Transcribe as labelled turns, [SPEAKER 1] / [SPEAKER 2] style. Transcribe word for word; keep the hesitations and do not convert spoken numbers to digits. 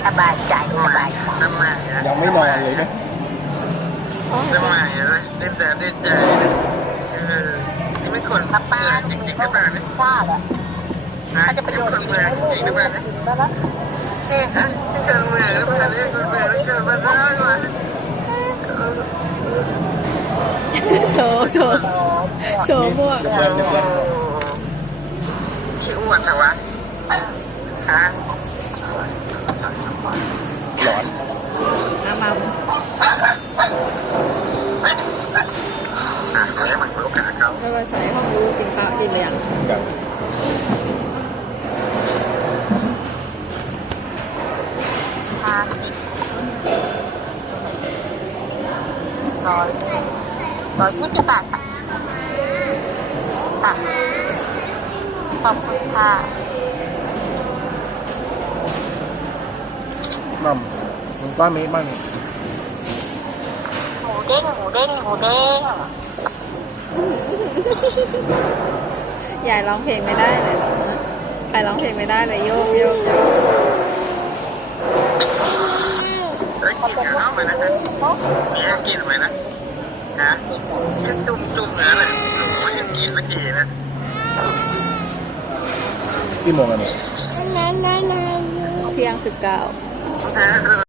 [SPEAKER 1] สบายใจสบายใจ
[SPEAKER 2] ทำไมอ่ะ
[SPEAKER 3] ยังไม่นอนเลยนะ
[SPEAKER 2] ทำไมอ่ะดิ้นแต่ดิ้นใจเออนี่ไม่คน
[SPEAKER 1] ป้าป้า
[SPEAKER 2] จริงจริงหรือเปล่าเนี่ย
[SPEAKER 1] ว่าแหละ
[SPEAKER 2] ฮะ
[SPEAKER 1] ถ้าจะประโยชน์
[SPEAKER 2] คน
[SPEAKER 1] จริง
[SPEAKER 2] เมือง
[SPEAKER 1] ๆ
[SPEAKER 2] จริงหรือเปล่าเนี่ย
[SPEAKER 1] แล้วนะเอ๊ะ
[SPEAKER 2] ฮะคนเมืองหรือเปล่าเนี่ยคนเมืองหรือเกิดมาได้ก่อน
[SPEAKER 4] โชว์โชว์โชว์พวก
[SPEAKER 3] เพื่อนเพื่อน
[SPEAKER 2] ขี้อ้วนเหรอวะฮะ
[SPEAKER 3] หลอน
[SPEAKER 4] อามา
[SPEAKER 2] อ่ะเดี๋ยวมันโอกาสเขา
[SPEAKER 4] ไม่ว่าใส่ห้องรู้กินข้าวกินหรือยัง
[SPEAKER 3] กัน
[SPEAKER 1] ทานอีกร้อยร้อยยี่สิบบาทค่ะค่ะขอบคุณค่ะ
[SPEAKER 3] มั่มมึงป้ามีบ้าง
[SPEAKER 1] หมูเด้งหมูเด้งหมูเด้ง
[SPEAKER 4] ยายร้องเพลงไม่ได้เลยเหรอใครร้องเพลงไม่ได้เลยโยกโยกโยก
[SPEAKER 2] เฮ้ยกินข้าวไปนะฮะเนี่ยกินไปนะฮะกินจุ่มจุ่มๆเลยนะโอ้ยยังกินสักทีนะ
[SPEAKER 3] กี่โมงกันเนี่ย
[SPEAKER 4] เที่ยงสิบเก้า
[SPEAKER 2] ฮะ